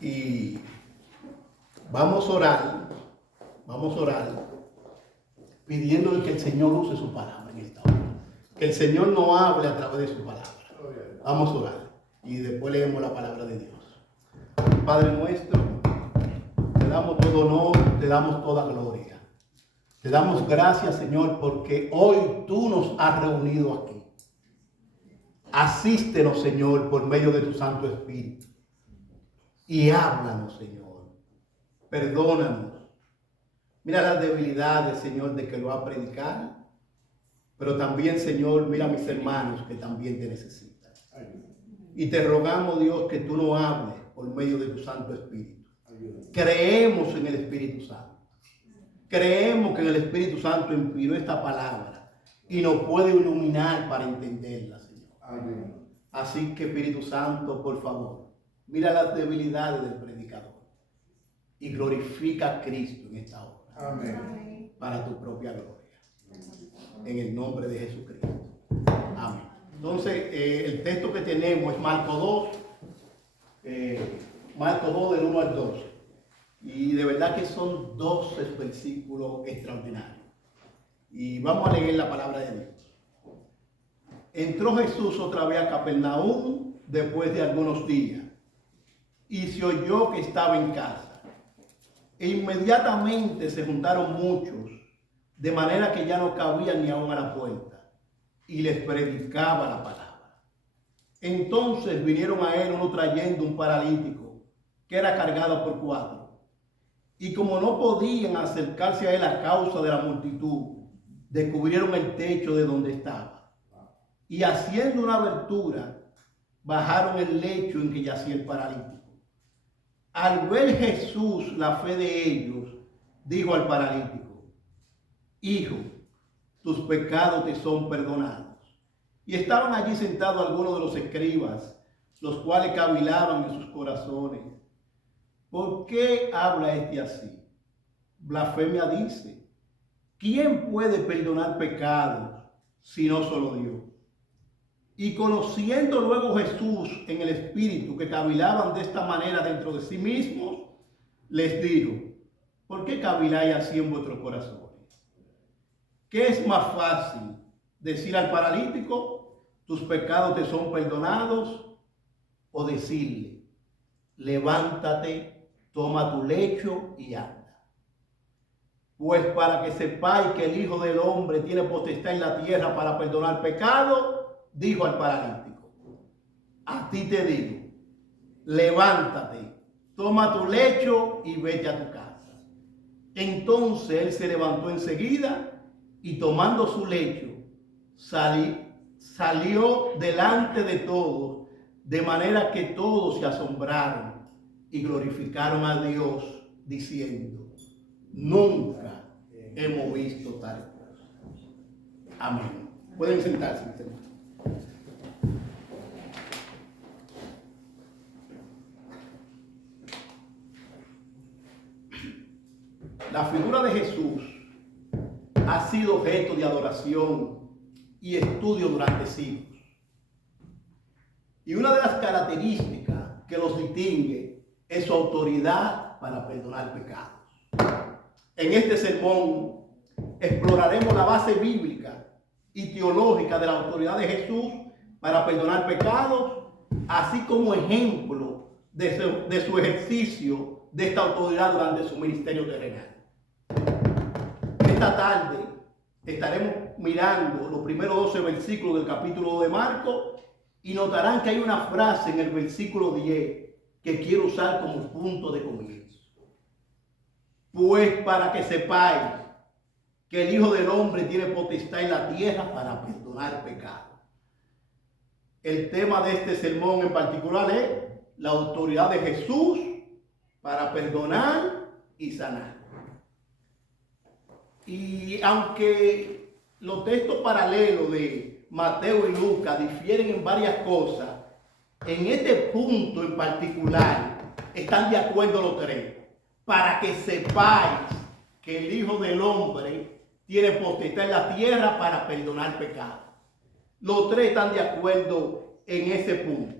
Y vamos a orar pidiéndole que el Señor use su palabra en esta hora. Que el Señor nos hable a través de su palabra. Vamos a orar y después leemos la palabra de Dios. Padre nuestro, te damos todo honor, te damos toda gloria. Te damos gracias, Señor, porque hoy tú nos has reunido aquí. Asístenos, Señor, por medio de tu Santo Espíritu. Y háblanos, Señor. Perdónanos. Mira las debilidades, Señor, de que lo va a predicar. Pero también, Señor, mira a mis hermanos que también te necesitan. Y te rogamos, Dios, que tú nos hables por medio de tu Santo Espíritu. Creemos en el Espíritu Santo. Creemos que en el Espíritu Santo inspiró esta palabra y nos puede iluminar para entenderla, Señor. Así que, Espíritu Santo, por favor, mira las debilidades del predicador y glorifica a Cristo en esta hora. Amén. Para tu propia gloria. En el nombre de Jesucristo. Amén. Entonces, el texto que tenemos es Marcos 2 del 1 al 12. Y de verdad que son 12 versículos extraordinarios. Y vamos a leer la palabra de Dios. Entró Jesús otra vez a Capernaum después de algunos días. Y se oyó que estaba en casa. E inmediatamente se juntaron muchos, de manera que ya no cabían ni aún a la puerta. Y les predicaba la palabra. Entonces vinieron a él uno trayendo un paralítico, que era cargado por 4. Y como no podían acercarse a él a causa de la multitud, descubrieron el techo de donde estaba. Y haciendo una abertura, bajaron el lecho en que yacía el paralítico. Al ver Jesús la fe de ellos, dijo al paralítico: Hijo, tus pecados te son perdonados. Y estaban allí sentados algunos de los escribas, los cuales cavilaban en sus corazones: ¿por qué habla este así? Blasfemia dice. ¿Quién puede perdonar pecados si no solo Dios? Y conociendo luego Jesús en el espíritu que cavilaban de esta manera dentro de sí mismos, les dijo: ¿por qué caviláis así en vuestros corazones? ¿Qué es más fácil? ¿Decir al paralítico: tus pecados te son perdonados? ¿O decirle: levántate, toma tu lecho y anda? Pues para que sepáis que el Hijo del Hombre tiene potestad en la tierra para perdonar pecados, dijo al paralítico: a ti te digo, levántate, toma tu lecho y vete a tu casa. Entonces él se levantó enseguida y tomando su lecho, salió delante de todos, de manera que todos se asombraron y glorificaron a Dios, diciendo: nunca hemos visto tal cosa. Amén. Pueden sentarse, mis hermanos. La figura de Jesús ha sido objeto de adoración y estudio durante siglos. Y una de las características que los distingue es su autoridad para perdonar pecados. En este sermón exploraremos la base bíblica y teológica de la autoridad de Jesús para perdonar pecados, así como ejemplo de su ejercicio de esta autoridad durante su ministerio terrenal. Esta tarde estaremos mirando los primeros 12 versículos del capítulo 2 de Marcos y notarán que hay una frase en el versículo 10 que quiero usar como punto de comienzo. Pues para que sepáis que el Hijo del Hombre tiene potestad en la tierra para perdonar pecados. El tema de este sermón en particular es la autoridad de Jesús para perdonar y sanar. Y aunque los textos paralelos de Mateo y Lucas difieren en varias cosas, en este punto en particular están de acuerdo los tres. Para que sepáis que el Hijo del Hombre tiene potestad en la tierra para perdonar pecados. Los tres están de acuerdo en ese punto.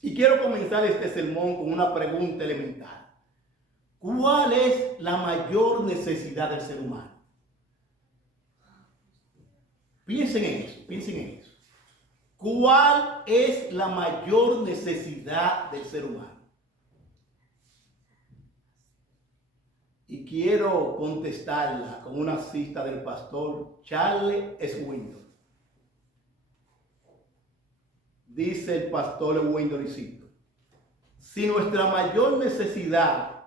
Y quiero comenzar este sermón con una pregunta elemental. ¿Cuál es la mayor necesidad del ser humano? Piensen en eso, piensen en eso. ¿Cuál es la mayor necesidad del ser humano? Y quiero contestarla con una cita del pastor Charles Swindoll. Dice el pastor Swindoll, y cito: si nuestra mayor necesidad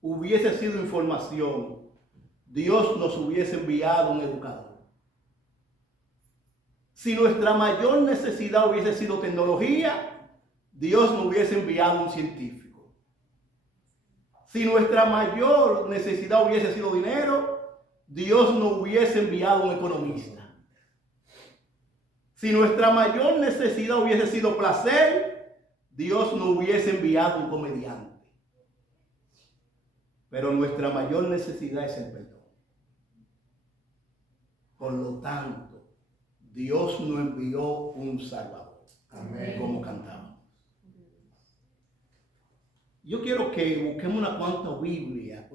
hubiese sido información, Dios nos hubiese enviado un educador. Si nuestra mayor necesidad hubiese sido tecnología, Dios nos hubiese enviado un científico. Si nuestra mayor necesidad hubiese sido dinero, Dios nos hubiese enviado un economista. Si nuestra mayor necesidad hubiese sido placer, Dios nos hubiese enviado un comediante. Pero nuestra mayor necesidad es el perdón. Por lo tanto, Dios nos envió un Salvador. Amén. Como cantábamos. Yo quiero que busquemos una cuanta Biblia,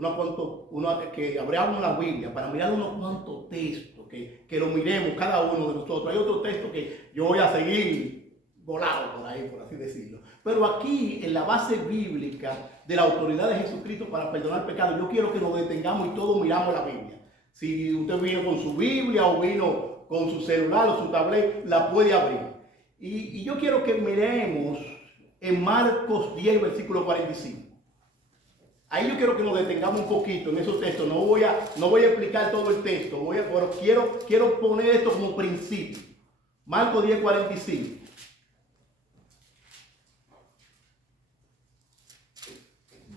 que abramos la Biblia para mirar unos cuantos textos, que lo miremos cada uno de nosotros. Hay otro texto que yo voy a seguir volado por ahí, por así decirlo. Pero aquí, en la base bíblica de la autoridad de Jesucristo para perdonar pecados, yo quiero que nos detengamos y todos miramos la Biblia. Si usted vino con su Biblia o vino con su celular o su tablet, la puede abrir. Y yo quiero que miremos en Marcos 10, versículo 45. Ahí yo quiero que nos detengamos un poquito en esos textos. No voy a explicar todo el texto, pero quiero poner esto como principio. Marcos 10, 45.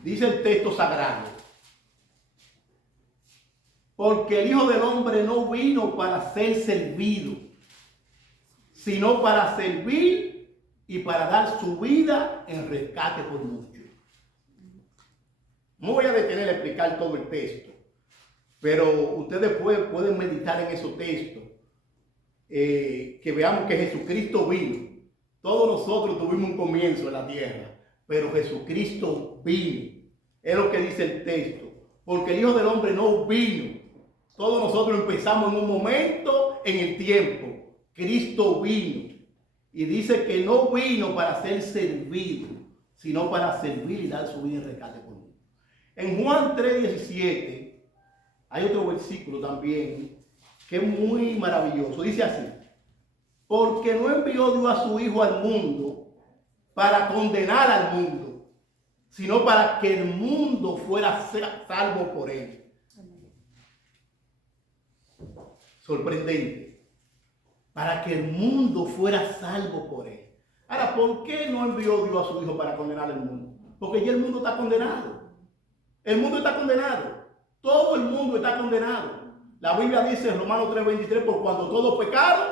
Dice el texto sagrado: porque el Hijo del Hombre no vino para ser servido, sino para servir y para dar su vida en rescate por muchos. No voy a detener a explicar todo el texto, pero ustedes pueden meditar en esos textos, que veamos que Jesucristo vino. Todos nosotros tuvimos un comienzo en la tierra, pero Jesucristo vino. Es lo que dice el texto. Porque el Hijo del Hombre no vino. Todos nosotros empezamos en un momento en el tiempo. Cristo vino. Y dice que no vino para ser servido, sino para servir y dar su vida en rescate por muchos. En Juan 3:17 hay otro versículo también que es muy maravilloso. Dice así: porque no envió Dios a su Hijo al mundo para condenar al mundo, sino para que el mundo fuera salvo por él. Sorprendente. Para que el mundo fuera salvo por él. Ahora, ¿por qué no envió Dios a su Hijo para condenar al mundo? Porque ya el mundo está condenado. El mundo está condenado. Todo el mundo está condenado. La Biblia dice en Romanos 3:23: por cuando todos pecaron,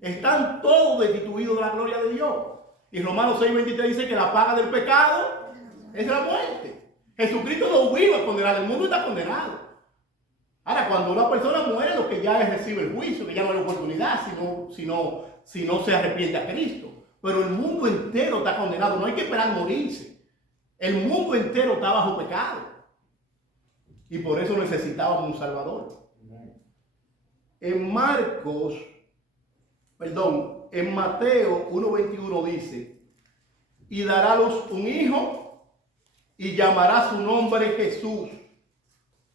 están todos destituidos de la gloria de Dios. Y Romanos 6:23 dice que la paga del pecado es la muerte. Jesucristo no vino a condenar, el mundo está condenado. Ahora, cuando una persona muere, lo que ya es recibe el juicio, que ya no hay oportunidad si no se arrepiente a Cristo. Pero el mundo entero está condenado, no hay que esperar morirse. El mundo entero está bajo pecado. Y por eso necesitábamos un Salvador. En Mateo 1:21 dice: y dará a luz un hijo y llamará su nombre Jesús,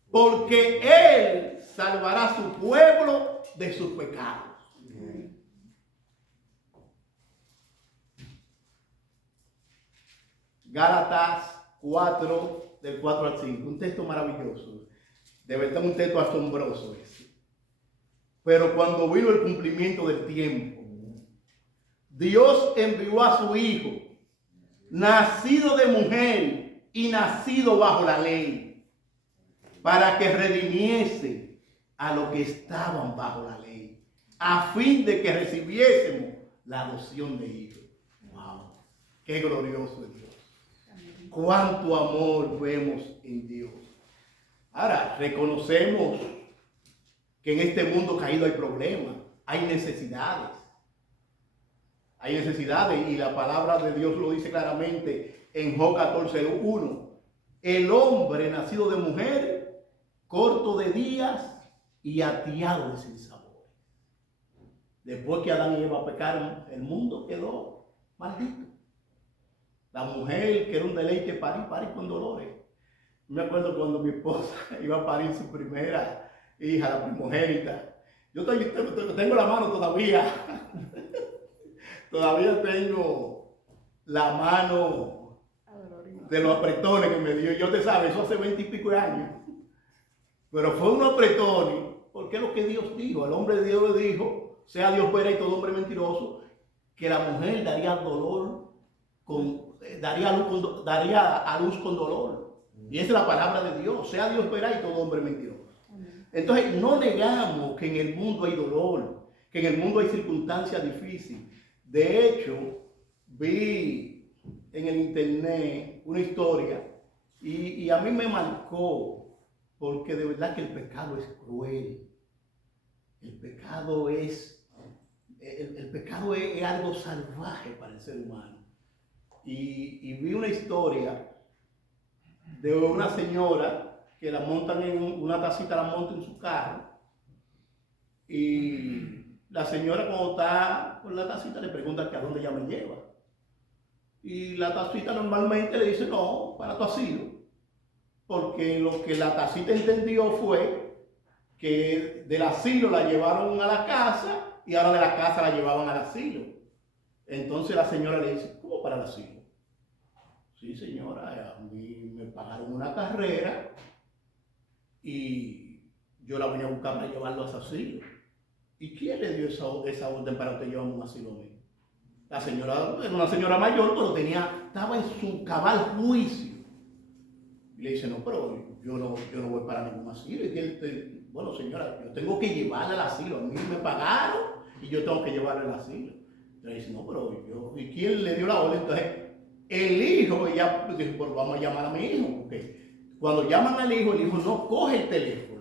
porque él salvará a su pueblo de sus pecados. Gálatas 4, del 4 al 5. Un texto maravilloso. De verdad, un texto asombroso ese. Pero cuando vino el cumplimiento del tiempo, Dios envió a su Hijo, nacido de mujer y nacido bajo la ley, para que redimiese a los que estaban bajo la ley, a fin de que recibiésemos la adopción de hijos. ¡Wow! ¡Qué glorioso es Dios! ¡Cuánto amor vemos en Dios! Ahora, reconocemos que en este mundo caído hay problemas, hay necesidades. hay necesidades y la palabra de Dios lo dice claramente en Job 14:1. El hombre nacido de mujer, corto de días y atiado de sinsabores. Después que Adán y Eva pecaron, el mundo quedó maldito. La mujer, que era un deleite parir con dolores. Me acuerdo cuando mi esposa iba a parir su primera hija, la primogénita. Yo tengo la mano todavía. Todavía tengo la mano de los apretones que me dio. Yo te sabes, eso hace 20 y pico de años. Pero fue unos apretones, porque es lo que Dios dijo. El hombre de Dios le dijo, sea Dios fuera y todo hombre mentiroso, que la mujer daría dolor, daría a luz con dolor. Y esa es la palabra de Dios, sea Dios fuera y todo hombre mentiroso. Entonces no negamos que en el mundo hay dolor, que en el mundo hay circunstancias difíciles. De hecho, vi en el internet una historia y a mí me marcó, porque de verdad que el pecado es cruel. El pecado es algo salvaje para el ser humano. Y vi una historia de una señora que la montan en una tacita, la montan en su carro, y la señora cuando está con la tacita le pregunta que a dónde ella me lleva. Y la tacita normalmente le dice, no, para tu asilo. Porque lo que la tacita entendió fue que del asilo la llevaron a la casa y ahora de la casa la llevaban al asilo. Entonces la señora le dice, ¿cómo para el asilo? Sí, señora, a mí me pagaron una carrera y yo la venía a buscar para llevarlo a ese asilo. ¿Y quién le dio esa orden para usted llevarme a un asilo mío? La señora era una señora mayor, pero estaba en su cabal juicio. Y le dice, no, pero yo no voy para ningún asilo. Y bueno, señora, yo tengo que llevarla al asilo. A mí me pagaron y yo tengo que llevarla al asilo. Y le dice, no, pero ¿y quién le dio la orden? Entonces, el hijo, ella dijo, pues vamos a llamar a mi hijo. Porque cuando llaman al hijo, el hijo no coge el teléfono.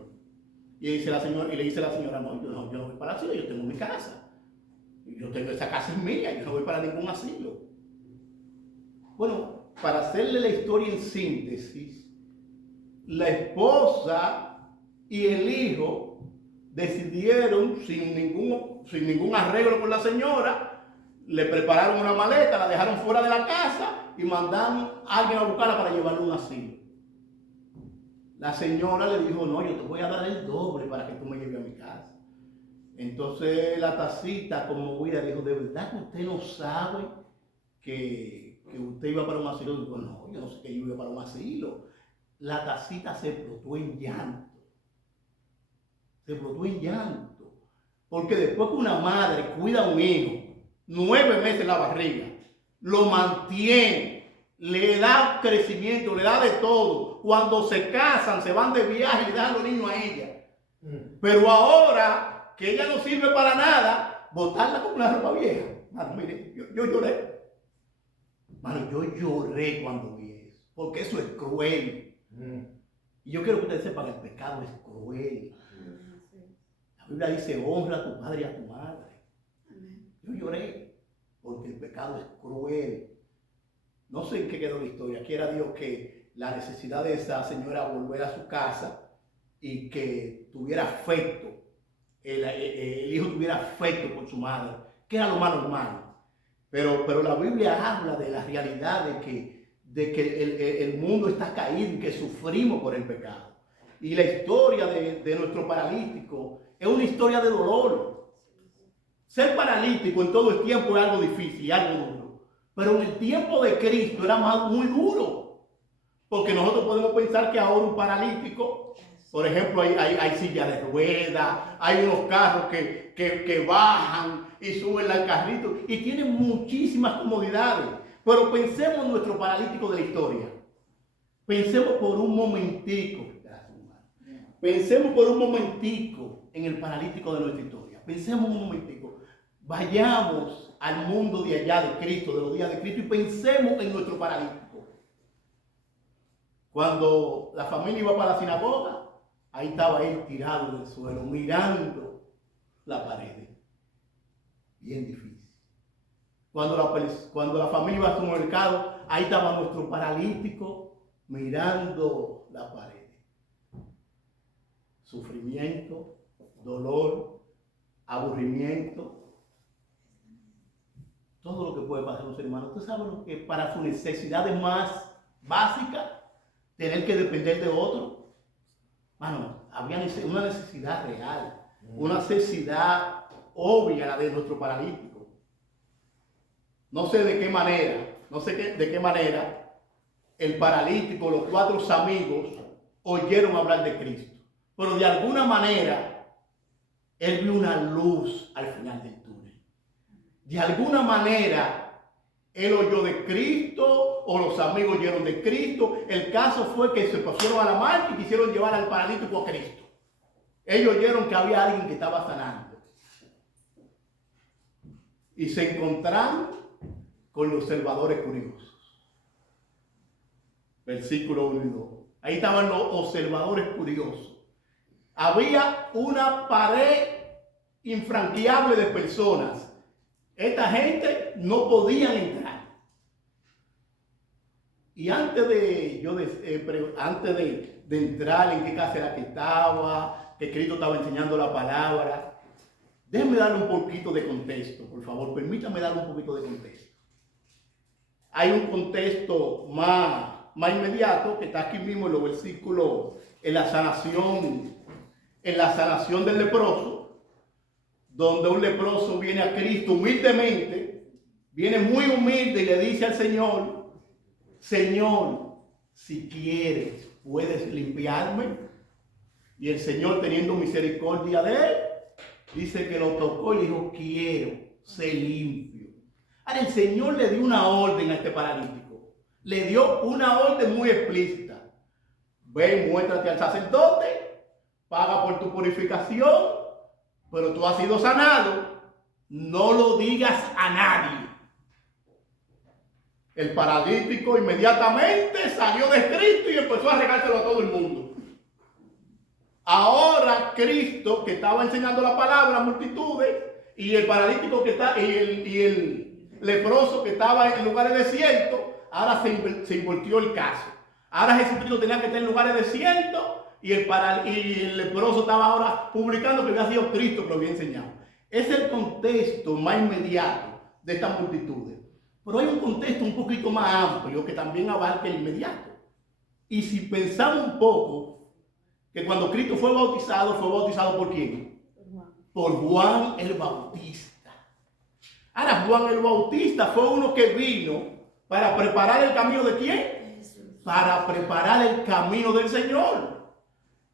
Y le dice la señora, no, yo no voy para el asilo, yo tengo mi casa. Esa casa es mía, yo no voy para ningún asilo. Bueno, para hacerle la historia en síntesis, la esposa y el hijo decidieron, sin ningún arreglo con la señora, le prepararon una maleta, la dejaron fuera de la casa y mandaron a alguien a buscarla para llevarla a un asilo. La señora le dijo, no, yo te voy a dar el doble para que tú me lleves a mi casa. Entonces la tacita, como huida, dijo, ¿de verdad que usted no sabe que usted iba para un asilo? Digo, no, yo no sé que yo iba para un asilo. La tacita se explotó en llanto. Se explotó en llanto. Porque después que una madre cuida a un hijo, 9 meses en la barriga, lo mantiene, le da crecimiento, le da de todo. Cuando se casan, se van de viaje y le dan los niños a ella. Pero ahora que ella no sirve para nada, botarla como una ropa vieja. Mano, mire, yo lloré. Mano, yo lloré cuando vi eso, porque eso es cruel. Y yo quiero que ustedes sepan, el pecado es cruel. La Biblia dice, honra a tu padre y a tu madre. Yo lloré, porque el pecado es cruel. No sé en qué quedó la historia. Quiera Dios que la necesidad de esa señora volver a su casa y que tuviera afecto, el hijo tuviera afecto por su madre, que era lo más normal. Pero la Biblia habla de la realidad de que el mundo está caído y que sufrimos por el pecado. Y la historia de nuestro paralítico es una historia de dolor. Ser paralítico en todo el tiempo es algo difícil, algo duro. Pero en el tiempo de Cristo era muy duro. Porque nosotros podemos pensar que ahora un paralítico, por ejemplo, hay sillas de ruedas, hay unos carros que bajan y suben al carrito y tienen muchísimas comodidades. Pero pensemos en nuestro paralítico de la historia. Pensemos por un momentico. Pensemos por un momentico en el paralítico de nuestra historia. Pensemos un momentico. Vayamos al mundo de allá de Cristo, de los días de Cristo, y pensemos en nuestro paralítico. Cuando la familia iba para la sinagoga, ahí estaba él tirado en el suelo, mirando la pared. Bien difícil. Cuando la familia iba al supermercado, ahí estaba nuestro paralítico mirando la pared. Sufrimiento, dolor, aburrimiento, todo lo que puede pasar a un ser humano. ¿Usted sabe lo que para sus necesidades más básicas, tener que depender de otro? Bueno, había una necesidad real, una necesidad obvia, la de nuestro paralítico. No sé de qué manera el paralítico, los 4 amigos, oyeron hablar de Cristo. Pero de alguna manera, él vio una luz al final del túnel. De alguna manera, él oyó de Cristo, o los amigos oyeron de Cristo. El caso fue que se pusieron a la marcha y quisieron llevar al paralítico a Cristo. Ellos oyeron que había alguien que estaba sanando. Y se encontraron con los observadores curiosos. Versículo 1 y 2. Ahí estaban los observadores curiosos. Había una pared infranqueable de personas. Esta gente no podían entrar. Y antes de entrar en qué casa era que estaba, que Cristo estaba enseñando la palabra, déjenme darle un poquito de contexto, por favor. Permítame darle un poquito de contexto. Hay un contexto más inmediato que está aquí mismo en los versículos, en la sanación del leproso, donde un leproso viene a Cristo humildemente, viene muy humilde y le dice al Señor: Señor, si quieres, puedes limpiarme. Y el Señor, teniendo misericordia de él, dice que lo tocó y dijo: quiero, sé limpio. Ahora el Señor le dio una orden a este paralítico. Le dio una orden muy explícita. Ve y muéstrate al sacerdote, paga por tu purificación, pero tú has sido sanado. No lo digas a nadie. El paralítico inmediatamente salió de Cristo y empezó a regárselo a todo el mundo. Ahora Cristo, que estaba enseñando la palabra a multitudes, y el paralítico que está, y el leproso que estaba en lugares desiertos, ahora se invirtió el caso. Ahora Jesucristo tenía que estar en lugares desiertos y el leproso estaba ahora publicando que había sido Cristo que lo había enseñado. Es el contexto más inmediato de estas multitudes. Pero hay un contexto un poquito más amplio que también abarca el inmediato. Y si pensamos un poco, que cuando Cristo fue bautizado ¿por quién? Por Juan el Bautista. Ahora, Juan el Bautista fue uno que vino para preparar el camino de ¿quién? Para preparar el camino del Señor.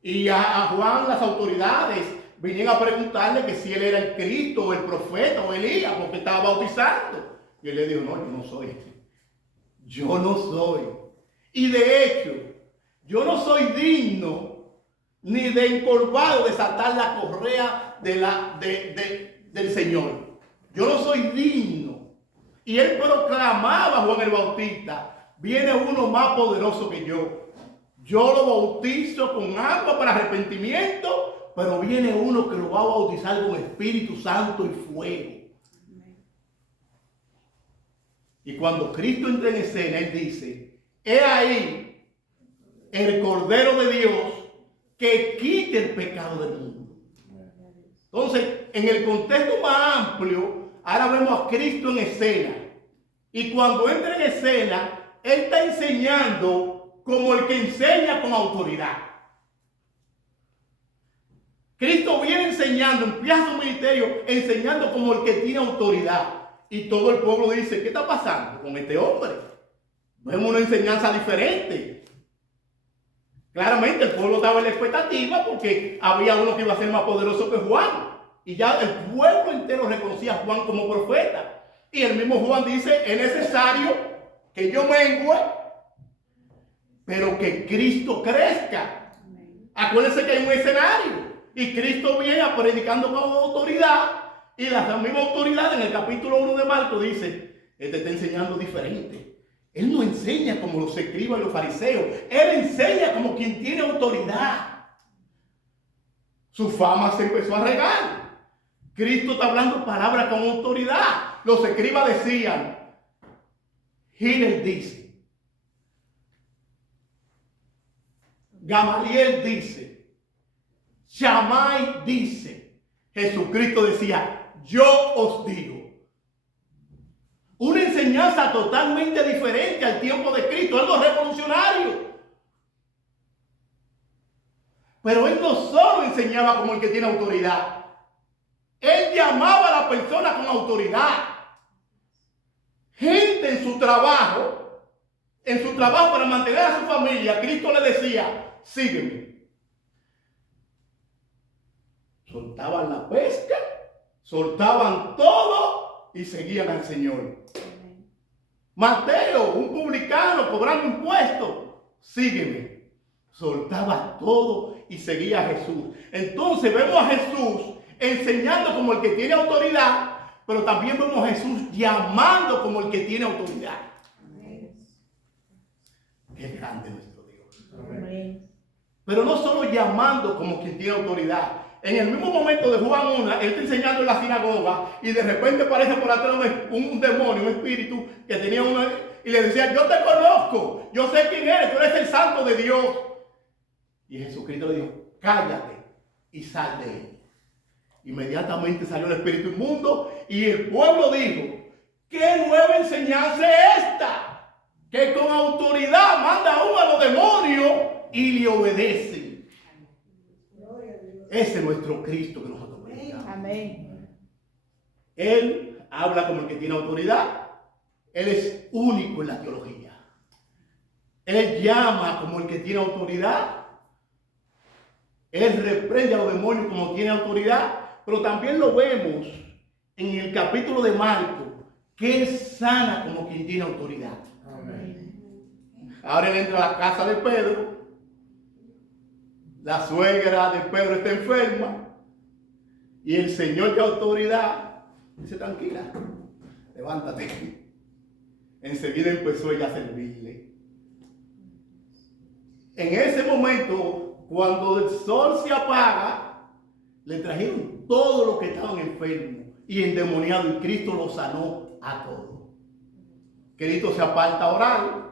Y a Juan las autoridades vinieron a preguntarle que si él era el Cristo o el profeta o Elías, porque estaba bautizando. Y él le dijo: no, yo no soy. Yo no soy. Y de hecho, yo no soy digno ni de encorvado desatar la correa del Señor. Yo no soy digno. Y él proclamaba, Juan el Bautista: viene uno más poderoso que yo. Yo lo bautizo con agua para arrepentimiento, pero viene uno que lo va a bautizar con Espíritu Santo y fuego. Y cuando Cristo entra en escena, él dice: he ahí el Cordero de Dios que quite el pecado del mundo. Entonces, en el contexto más amplio, ahora vemos a Cristo en escena. Y cuando entra en escena, él está enseñando como el que enseña con autoridad. Cristo viene enseñando, empieza su ministerio enseñando como el que tiene autoridad. Y todo el pueblo dice: ¿qué está pasando con este hombre? Vemos una enseñanza diferente. Claramente el pueblo estaba en la expectativa porque había uno que iba a ser más poderoso que Juan. Y ya el pueblo entero reconocía a Juan como profeta. Y el mismo Juan dice: es necesario que yo mengue, pero que Cristo crezca. Acuérdense que hay un escenario. Y Cristo viene predicando con autoridad. Y la misma autoridad en el capítulo 1 de Marcos dice: él te está enseñando diferente. Él no enseña como los escribas y los fariseos. Él enseña como quien tiene autoridad. Su fama se empezó a regar. Cristo está hablando palabras con autoridad. los escribas decían, Gilel dice, Gamaliel dice, Shammai dice, Jesucristo decía, yo os digo. Una enseñanza totalmente diferente al tiempo de Cristo, algo revolucionario. Pero él no solo enseñaba como el que tiene autoridad, él llamaba a la persona con autoridad. Gente en su trabajo para mantener a su familia, Cristo le decía, sígueme. Soltaban la pesca, soltaban todo y seguían al Señor. Mateo, un publicano cobrando impuestos, sígueme. Soltaba todo y seguía a Jesús. Entonces vemos a Jesús enseñando como el que tiene autoridad, pero también vemos a Jesús llamando como el que tiene autoridad. Qué grande nuestro Dios. Amén. Pero no solo llamando como quien tiene autoridad. En el mismo momento de Juan 1, él está enseñando en la sinagoga y de repente aparece por atrás un demonio, un espíritu que tenía uno y le decía, yo te conozco, yo sé quién eres, tú eres el santo de Dios. Y Jesucristo le dijo, cállate y sal de él. Inmediatamente salió el espíritu inmundo y el pueblo dijo, ¿qué nueva enseñanza es esta? Que con autoridad manda aún a los demonios y le obedecen. Ese es nuestro Cristo que nosotros predicamos. Amén. Él habla como el que tiene autoridad. Él es único en la teología. Él llama como el que tiene autoridad. Él reprende a los demonios como tiene autoridad. Pero también lo vemos en el capítulo de Marcos, que él sana como quien tiene autoridad. Amén. Ahora él entra a la casa de Pedro. La suegra de Pedro está enferma y el Señor de autoridad dice, tranquila, levántate. Enseguida empezó ella a servirle. En ese momento, cuando el sol se apaga, le trajeron todos los que estaban enfermos y endemoniados y Cristo los sanó a todos. Cristo se aparta a orar.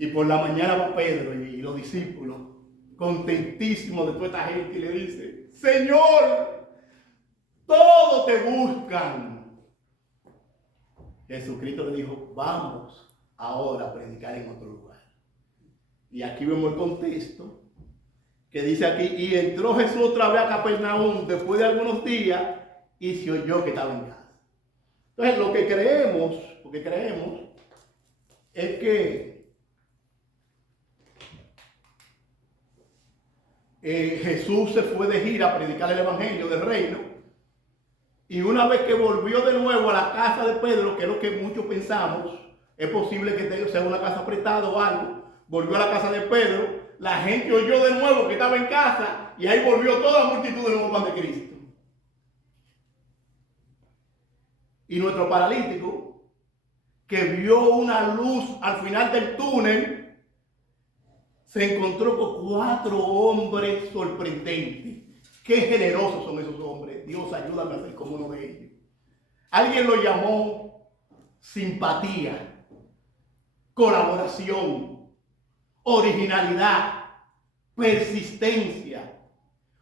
Y por la mañana va Pedro y los discípulos, contentísimos de toda esta gente, y le dice, Señor, todos te buscan. Jesucristo le dijo, vamos ahora a predicar en otro lugar. Y aquí vemos el contexto, que dice aquí, y entró Jesús otra vez a Capernaum después de algunos días, y se oyó que estaba en casa. Entonces lo que creemos es que Jesús se fue de gira a predicar el evangelio del reino y una vez que volvió de nuevo a la casa de Pedro, que es lo que muchos pensamos, es posible que sea una casa apretada o algo, volvió a la casa de Pedro, la gente oyó de nuevo que estaba en casa y ahí volvió toda la multitud de nuevo pan de Cristo. Y nuestro paralítico, que vio una luz al final del túnel, se encontró con 4 hombres sorprendentes. Qué generosos son esos hombres. Dios, ayúdame a ser como uno de ellos. Alguien lo llamó simpatía, colaboración, originalidad, persistencia.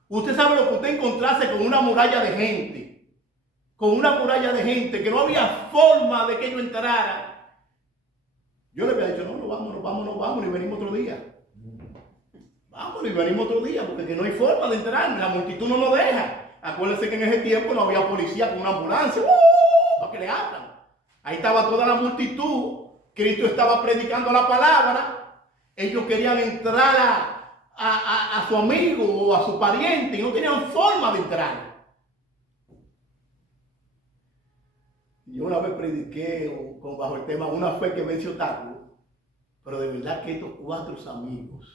Usted sabe lo que usted encontrase con una muralla de gente. Con una muralla de gente que no había forma de que ellos entraran. Yo le había dicho, no, vámonos y venimos otro día. Vámonos y venimos otro día, porque no hay forma de entrar, la multitud no lo deja. Acuérdense que en ese tiempo no había policía con una ambulancia, para que le abran. Ahí estaba toda la multitud, Cristo estaba predicando la palabra, ellos querían entrar a su amigo o a su pariente y no tenían forma de entrar. Yo una vez prediqué bajo el tema una fe que vence obstáculos, pero de verdad que estos 4 amigos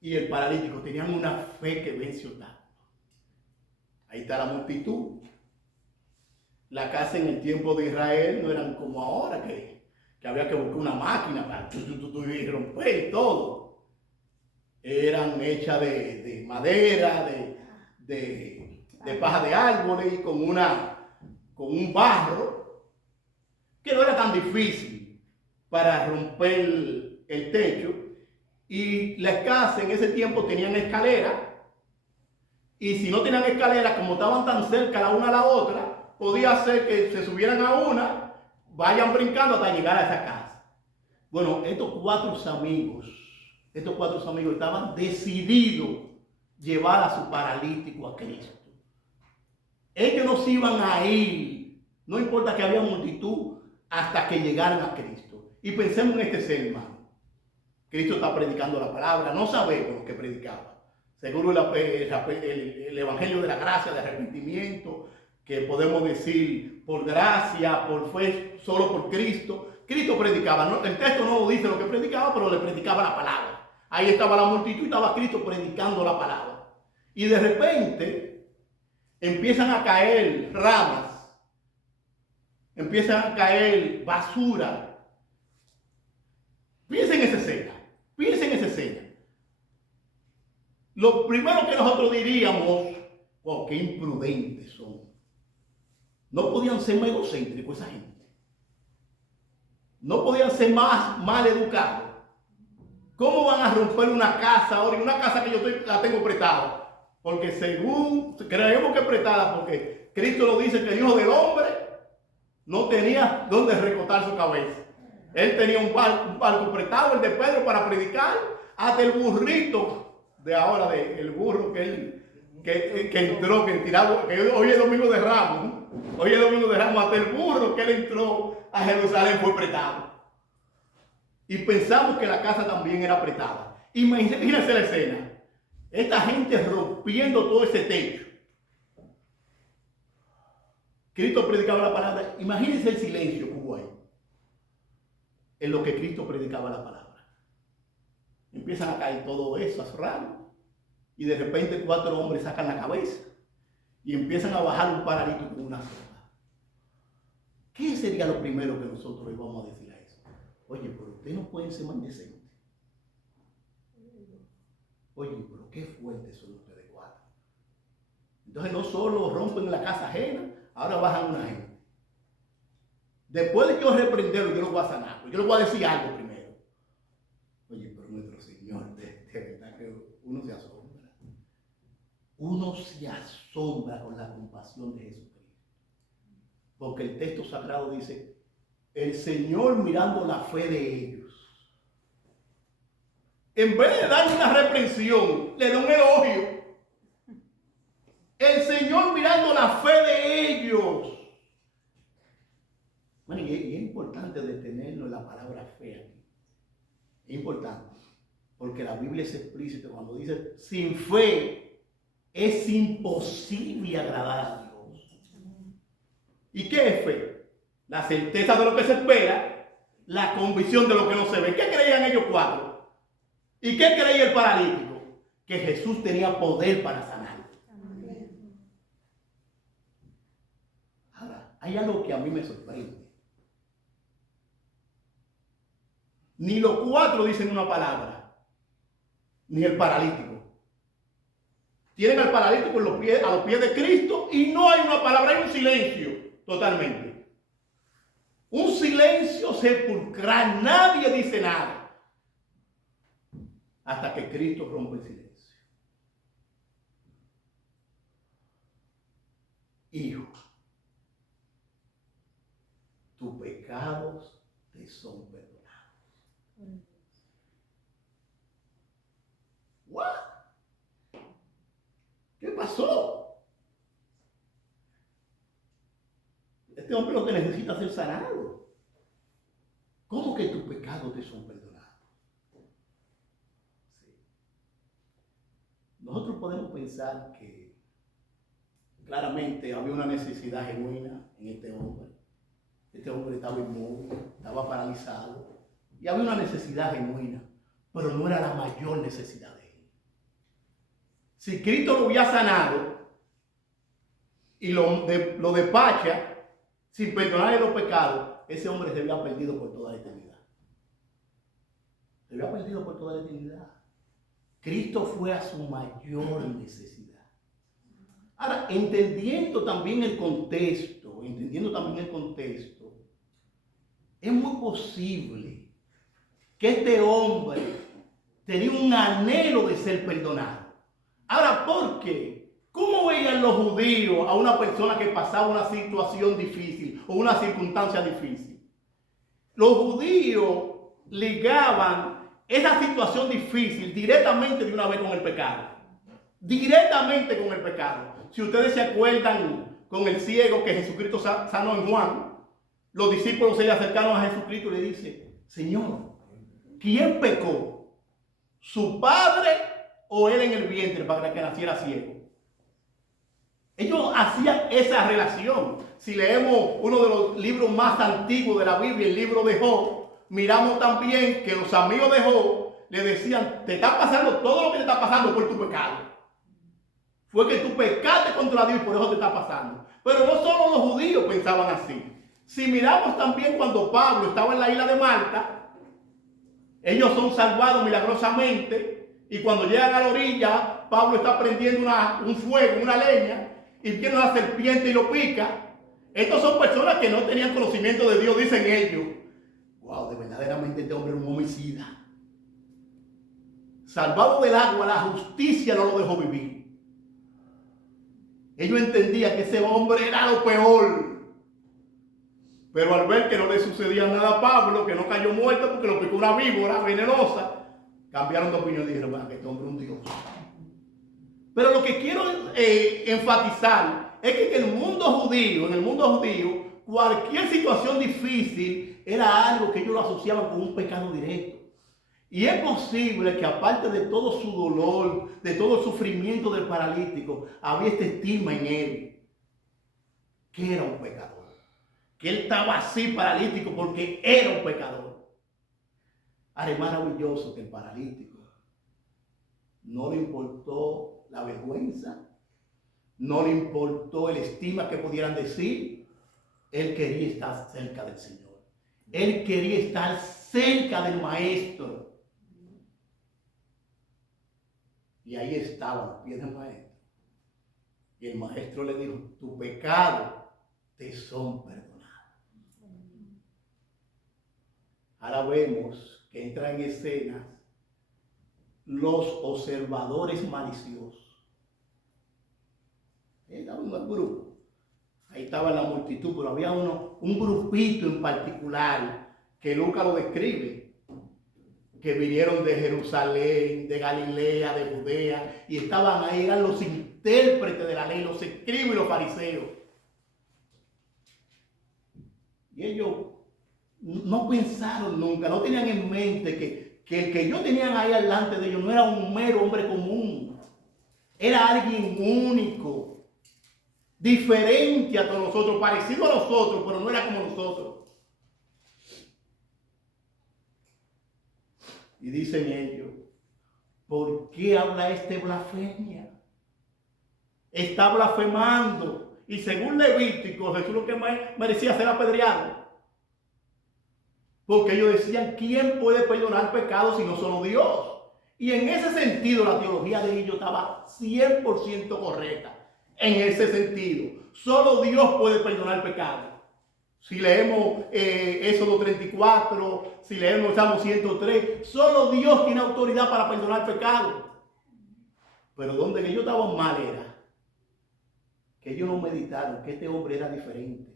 y el paralítico tenían una fe que vence obstáculos. Ahí está la multitud. La casa en el tiempo de Israel no eran como ahora, que había que buscar una máquina para y romper y todo. Eran hechas de madera, de de paja de árboles y con un barro que no era tan difícil para romper el techo. Y las casas en ese tiempo tenían escaleras, y si no tenían escaleras, como estaban tan cerca la una a la otra, podía ser que se subieran a una, vayan brincando hasta llegar a esa casa. Bueno, estos cuatro amigos estaban decididos llevar a su paralítico a Cristo. Ellos no se iban a ir, no importa que había multitud, hasta que llegaran a Cristo. Y pensemos en este ser, hermano. Cristo está predicando la palabra, no sabemos lo que predicaba. Seguro el evangelio de la gracia, de arrepentimiento, que podemos decir por gracia, por fe, solo por Cristo. Cristo predicaba, ¿no? El texto no dice lo que predicaba, pero le predicaba la palabra. Ahí estaba la multitud y estaba Cristo predicando la palabra. Y de repente empiezan a caer ramas, empiezan a caer basura. Piensen en esa escena. Piensen en esa escena. Lo primero que nosotros diríamos, wow, qué imprudentes son. No podían ser más egocéntricos esa gente. No podían ser más mal educados. ¿Cómo van a romper una casa ahora? Una casa que yo la tengo prestada. Porque según creemos que es prestada, porque Cristo lo dice, que el Hijo del Hombre no tenía dónde recotar su cabeza. Él tenía un barco prestado, el de Pedro, para predicar. Hasta el burrito de ahora, el burro que entró, que tiraba, que hoy es domingo de Ramos, ¿no? Hoy es domingo de Ramos, hasta el burro que él entró a Jerusalén fue prestado. Y pensamos que la casa también era prestada. Imagínense la escena. Esta gente rompiendo todo ese techo. Cristo predicaba la palabra. Imagínense el silencio que hubo ahí, en lo que Cristo predicaba la palabra. Empiezan a caer todo eso, ramas, y de repente 4 hombres sacan la cabeza y empiezan a bajar un paralítico con una soga. ¿Qué sería lo primero que nosotros le vamos a decir a eso? Oye, pero ustedes no pueden ser más decentes. Oye, pero qué fuertes son ustedes 4. Entonces no solo rompen la casa ajena, ahora bajan una gente. Después de yo reprenderlo, yo lo voy a sanar. Yo le voy a decir algo primero. Oye, pero nuestro Señor, de verdad que uno se asombra. Uno se asombra con la compasión de Jesucristo. Porque el texto sagrado dice, el Señor mirando la fe de ellos. En vez de darle una reprensión, le da un elogio. El Señor mirando la fe de ellos. Bueno, y es importante detenernos en la palabra fe aquí. Es importante, porque la Biblia es explícita cuando dice, sin fe es imposible agradar a Dios. ¿Y qué es fe? La certeza de lo que se espera, la convicción de lo que no se ve. ¿Qué creían ellos 4? ¿Y qué creía el paralítico? Que Jesús tenía poder para sanar. Ahora, hay algo que a mí me sorprende. Ni los 4 dicen una palabra, ni el paralítico. Tienen al paralítico a los pies de Cristo y no hay una palabra, hay un silencio totalmente. Un silencio sepulcral, nadie dice nada. Hasta que Cristo rompe el silencio. Hijo, tus pecados te son perdonados. ¿What? ¿Qué pasó? Este hombre lo que necesita es ser sanado. ¿Cómo que tus pecados te son perdonados? Sí. Nosotros podemos pensar que claramente había una necesidad genuina en este hombre. Este hombre estaba inmóvil, estaba paralizado y había una necesidad genuina, pero no era la mayor necesidad de él. Si Cristo lo hubiera sanado y lo despacha sin perdonarle los pecados, ese hombre se había perdido por toda la eternidad. Se había perdido por toda la eternidad. Cristo fue a su mayor necesidad. Ahora, entendiendo también el contexto, es muy posible que este hombre tenía un anhelo de ser perdonado. Ahora, ¿por qué? ¿Cómo veían los judíos a una persona que pasaba una situación difícil o una circunstancia difícil? Los judíos ligaban esa situación difícil directamente de una vez con el pecado. Directamente con el pecado. Si ustedes se acuerdan con el ciego que Jesucristo sanó en Juan, los discípulos se le acercaron a Jesucristo y le dicen: Señor, ¿quién pecó? ¿Su padre o él en el vientre para que naciera ciego? Ellos hacían esa relación. Si leemos uno de los libros más antiguos de la Biblia, el libro de Job, miramos también que los amigos de Job le decían: te está pasando todo lo que te está pasando por tu pecado. Fue que tú pecaste contra Dios y por eso te está pasando. Pero no solo los judíos pensaban así. Si miramos también cuando Pablo estaba en la isla de Malta, ellos son salvados milagrosamente, y cuando llegan a la orilla, Pablo está prendiendo un fuego, una leña, y viene una serpiente y lo pica. Estos son personas que no tenían conocimiento de Dios, dicen ellos. Wow, de verdaderamente este hombre es un homicida. Salvado del agua, la justicia no lo dejó vivir. Ellos entendían que ese hombre era lo peor. Pero al ver que no le sucedía nada a Pablo, que no cayó muerto porque lo picó una víbora venenosa, cambiaron de opinión y dijeron: bueno, que este hombre es un Dios. Pero lo que quiero enfatizar es que en el mundo judío, cualquier situación difícil era algo que ellos lo asociaban con un pecado directo. Y es posible que aparte de todo su dolor, de todo el sufrimiento del paralítico, había este estigma en él, que era un pecador. Que él estaba así paralítico porque era un pecador. Ahora, es maravilloso que el paralítico no le importó la vergüenza, no le importó el estigma que pudieran decir. Él quería estar cerca del Señor. Él quería estar cerca del Maestro. Y ahí estaba a los pies del Maestro. Y el Maestro le dijo: tu pecado te son perdonados. Ahora vemos que entran en escena los observadores maliciosos. Estaba en el grupo. Ahí estaba la multitud, pero había un grupito en particular que Lucas lo describe, que vinieron de Jerusalén, de Galilea, de Judea, y estaban ahí, eran los intérpretes de la ley, los escribas y los fariseos. Y ellos no pensaron nunca, no tenían en mente que el que ellos tenían ahí delante de ellos no era un mero hombre común, era alguien único, diferente a todos nosotros, parecido a nosotros, pero no era como nosotros. Y dicen ellos: ¿por qué habla este blasfemia? Está blasfemando. Y según Levítico, Jesús lo que merecía ser apedreado. Porque ellos decían: ¿quién puede perdonar pecados si no solo Dios? Y en ese sentido la teología de ellos estaba 100% correcta. En ese sentido, solo Dios puede perdonar pecados. Si leemos Éxodo 34, si leemos Salmo 103, solo Dios tiene autoridad para perdonar pecados. Pero donde ellos estaban mal era que ellos no meditaron que este hombre era diferente.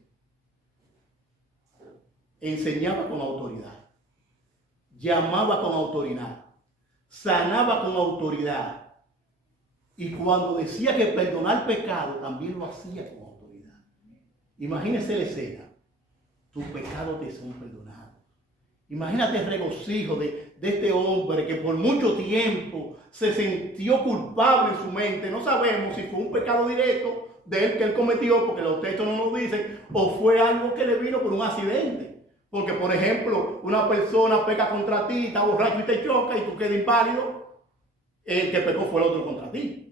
Enseñaba con autoridad, llamaba con autoridad, sanaba con autoridad. Y cuando decía que perdonar pecado, también lo hacía con autoridad. Imagínense la escena. Tus pecados te son perdonados. Imagínate el regocijo de este hombre que por mucho tiempo se sintió culpable en su mente. No sabemos si fue un pecado directo de él que él cometió, porque los textos no nos dicen, o fue algo que le vino por un accidente. Porque, por ejemplo, una persona peca contra ti, está borracho y te choca y tú quedas inválido. El que pecó fue el otro contra ti.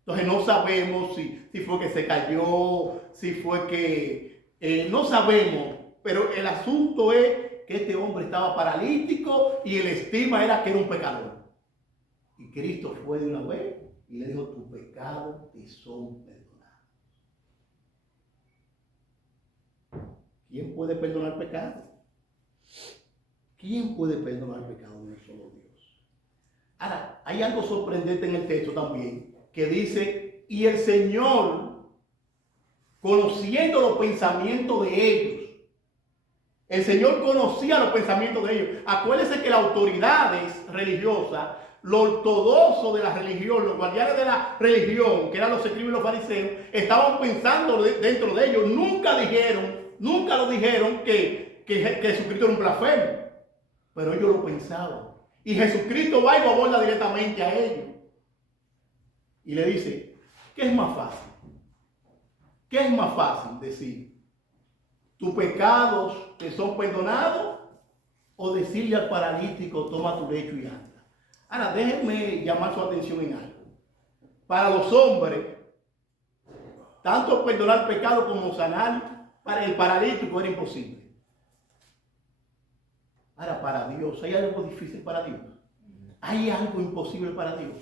Entonces no sabemos si fue que se cayó, si fue que... no sabemos. Pero el asunto es que este hombre estaba paralítico y el estigma era que era un pecador. Y Cristo fue de una vez y le dijo: tus pecados te son perdonados. ¿quién puede perdonar pecado? ¿Quién puede perdonar pecado? No es solo Dios. Ahora, hay algo sorprendente en el texto también, que dice, y el Señor, conociendo los pensamientos de ellos, el Señor conocía los pensamientos de ellos. Acuérdense que las autoridades religiosas, los ortodoxos de la religión, los guardianes de la religión, que eran los escribas y los fariseos, estaban pensando dentro de ellos. Nunca lo dijeron que Jesucristo era un blasfemo. Pero ellos lo pensaban. Y Jesucristo va y lo aborda directamente a ellos. Y le dice, ¿qué es más fácil? ¿Qué es más fácil decir? ¿Tus pecados te son perdonados? O decirle al paralítico, toma tu lecho y anda. Ahora, déjenme llamar su atención en algo. Para los hombres, tanto perdonar pecado como sanar para el paralítico era imposible. Ahora, para Dios, ¿hay algo difícil para Dios? ¿Hay algo imposible para Dios?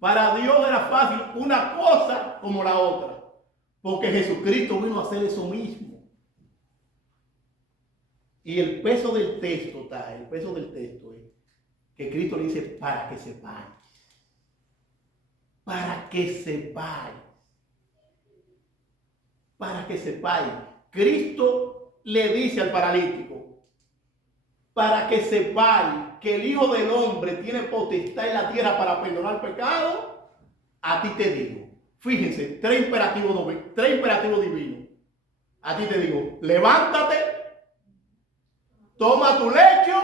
Para Dios era fácil una cosa como la otra. Porque Jesucristo vino a hacer eso mismo. Y el peso del texto es que Cristo le dice para que sepáis. Para que sepáis. Para que sepáis. Cristo le dice al paralítico, para que sepáis que el Hijo del Hombre tiene potestad en la tierra para perdonar pecado, a ti te digo. Fíjense, tres imperativos divinos. A ti te digo, levántate, toma tu lecho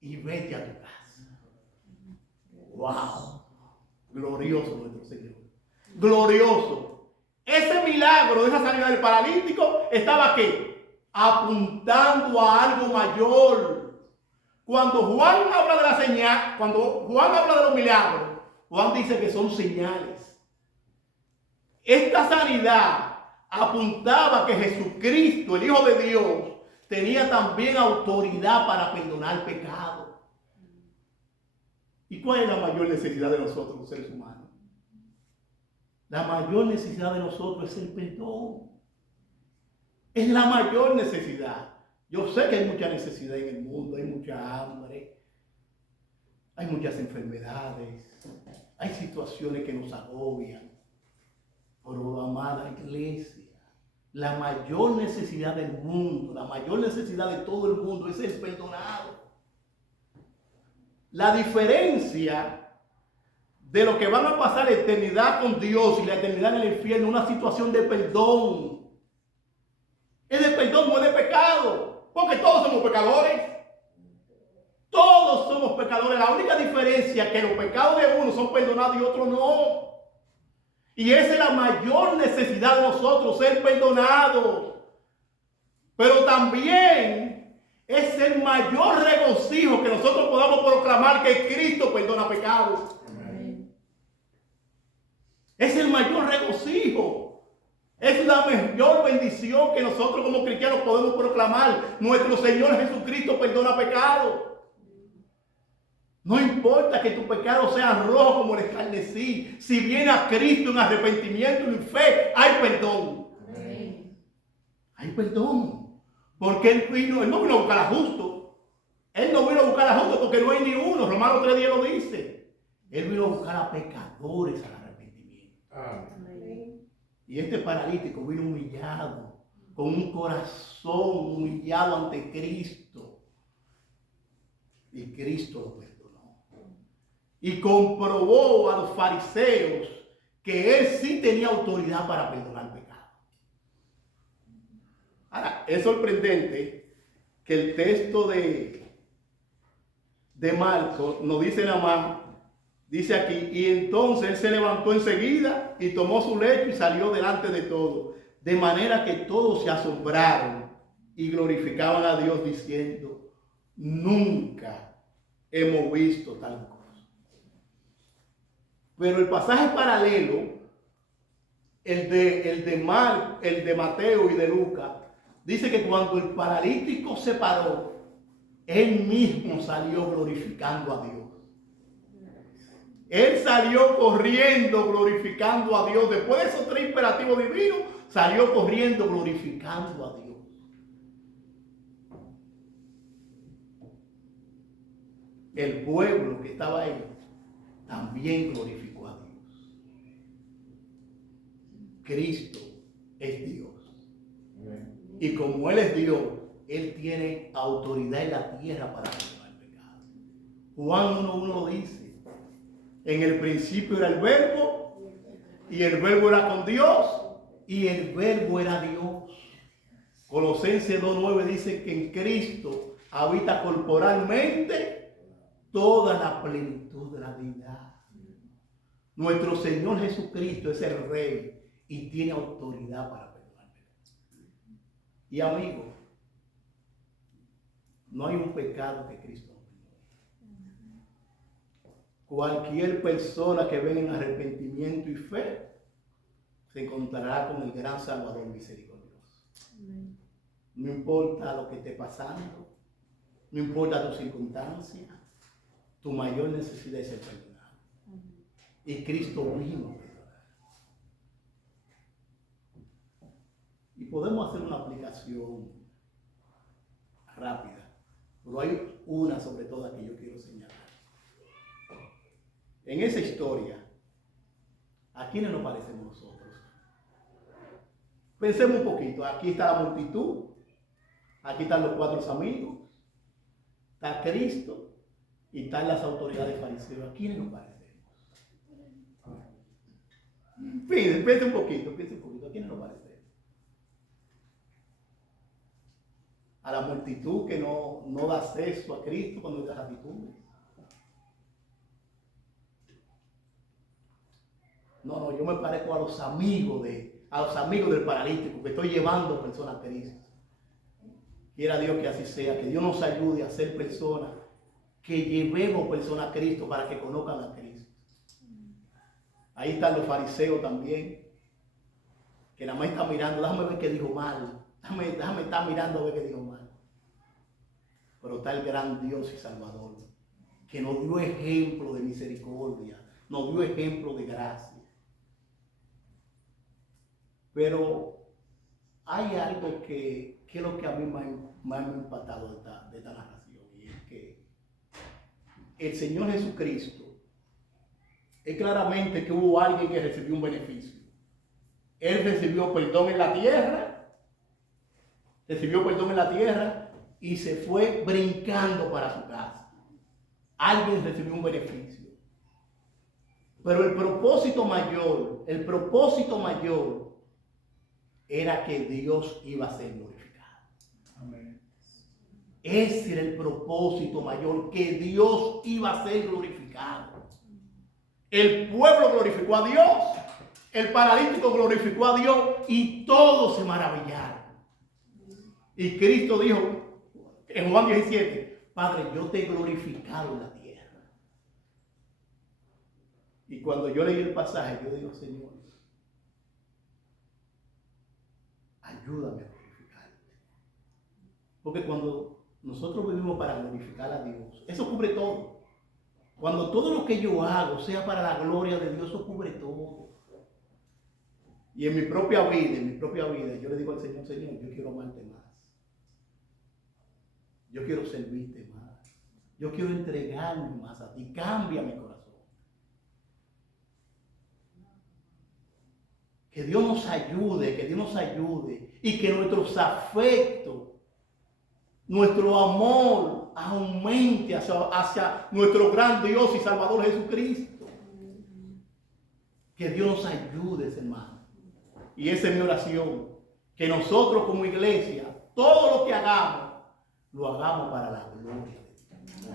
y vete a tu casa. ¡Wow! Glorioso nuestro Señor. Glorioso. Ese milagro de esa sanidad del paralítico estaba ¿qué? Apuntando a algo mayor. Cuando Juan habla de la señal, cuando Juan habla de los milagros, Juan dice que son señales. Esta sanidad apuntaba que Jesucristo, el Hijo de Dios, tenía también autoridad para perdonar pecado. ¿Y cuál es la mayor necesidad de nosotros, los seres humanos? La mayor necesidad de nosotros es el perdón. Es la mayor necesidad. Yo sé que hay mucha necesidad en el mundo, hay mucha hambre, hay muchas enfermedades, hay situaciones que nos agobian. Pero, amada iglesia, la mayor necesidad del mundo, la mayor necesidad de todo el mundo es el perdonado. La diferencia de lo que van a pasar la eternidad con Dios y la eternidad en el infierno, una situación de perdón. Es de perdón, no es de pecado. Porque todos somos pecadores. Todos somos pecadores. La única diferencia es que los pecados de uno son perdonados y otros no. Y esa es la mayor necesidad de nosotros, ser perdonados. Pero también es el mayor regocijo que nosotros podamos proclamar que Cristo perdona pecados. Amén. Es el mayor regocijo. Es la mayor bendición que nosotros como cristianos podemos proclamar. Nuestro Señor Jesucristo perdona pecados. No importa que tu pecado sea rojo como el escarlesí. Si viene a Cristo en arrepentimiento y en fe, hay perdón. Amén. Hay perdón. Porque Él no vino a buscar a justos. Él no vino a buscar a justos porque no hay ni uno. Romanos 3:10 lo dice. Él vino a buscar a pecadores al arrepentimiento. Amén. Y este paralítico vino humillado, con un corazón humillado ante Cristo. Y Cristo lo perdonó. Y comprobó a los fariseos que él sí tenía autoridad para perdonar pecado. Ahora, es sorprendente que el texto de Marcos nos dice nada más, dice aquí, y entonces él se levantó enseguida y tomó su lecho y salió delante de todos, de manera que todos se asombraron y glorificaban a Dios diciendo, nunca hemos visto tal cosa. Pero el pasaje paralelo, el de Mateo y de Lucas, dice que cuando el paralítico se paró, él mismo salió glorificando a Dios. Él salió corriendo glorificando a Dios. Después de esos tres imperativos divinos, salió corriendo glorificando a Dios. el pueblo que estaba ahí también glorificó a Dios. Cristo es Dios. Y como Él es Dios, Él tiene autoridad en la tierra para perdonar el pecado. Juan 1:1 lo dice. En el principio era el verbo, y el verbo era con Dios, y el verbo era Dios. Colosenses 2:9 dice que en Cristo habita corporalmente toda la plenitud de la deidad. Nuestro Señor Jesucristo es el Rey y tiene autoridad para perdonar. Y amigo, no hay un pecado que Cristo no perdone. Cualquier persona que venga en arrepentimiento y fe se encontrará con el gran Salvador misericordioso. No importa lo que esté pasando, no importa tu circunstancia, tu mayor necesidad es ser perdonado. Y Cristo vino a perdonar. Y podemos hacer una aplicación rápida, pero hay una sobre todas que yo quiero señalar. En esa historia, ¿a quiénes nos parecemos nosotros? Pensemos un poquito. Aquí está la multitud, aquí están los 4 amigos, está Cristo y están las autoridades fariseos. ¿A quiénes nos parecemos? Piense un poquito, ¿a quiénes nos parecemos? A la multitud que no da acceso a Cristo con nuestras actitudes. No, yo me parezco a los amigos del paralítico, que estoy llevando personas a Cristo. Quiera Dios que así sea, que Dios nos ayude a ser personas que llevemos personas a Cristo para que conozcan a Cristo. Ahí están los fariseos también, que nada más están mirando, déjame ver qué dijo mal, déjame estar mirando a ver qué dijo mal. Pero está el gran Dios y Salvador, que nos dio ejemplo de misericordia, nos dio ejemplo de gracia. Pero hay algo que es lo que a mí me ha impactado de esta narración, y es que el Señor Jesucristo es claramente que hubo alguien que recibió un beneficio. Él recibió perdón en la tierra, y se fue brincando para su casa. Alguien recibió un beneficio. Pero el propósito mayor era que Dios iba a ser glorificado. Amén. Ese era el propósito mayor, que Dios iba a ser glorificado. El pueblo glorificó a Dios, el paralítico glorificó a Dios y todos se maravillaron. Y Cristo dijo en Juan 17, Padre, yo te he glorificado en la tierra. Y cuando yo leí el pasaje, yo digo, Señor, ayúdame a glorificarte. Porque cuando nosotros vivimos para glorificar a Dios, eso cubre todo. Cuando todo lo que yo hago sea para la gloria de Dios, eso cubre todo. Y en mi propia vida, yo le digo al Señor, Señor, yo quiero amarte más. Yo quiero servirte más. Yo quiero entregarme más a ti. Cambia mi corazón. Que Dios nos ayude y que nuestros afectos, nuestro amor aumente hacia nuestro gran Dios y Salvador Jesucristo. Que Dios nos ayude, hermano. Y esa es mi oración. Que nosotros como iglesia, todo lo que hagamos, lo hagamos para la gloria de Dios.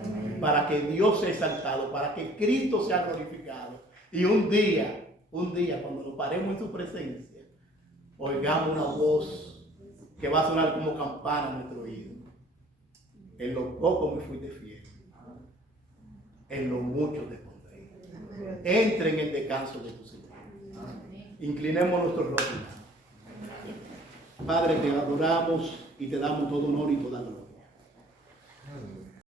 Amén. Para que Dios sea exaltado, para que Cristo sea glorificado. Y un día, cuando nos paremos en su presencia, oigamos una voz que va a sonar como campana en nuestro oído. En lo poco me fuiste fiel, en lo mucho te pondré. Entre en el descanso de tu Señor. Inclinemos nuestros rostros. Padre, te adoramos y te damos todo honor y toda gloria.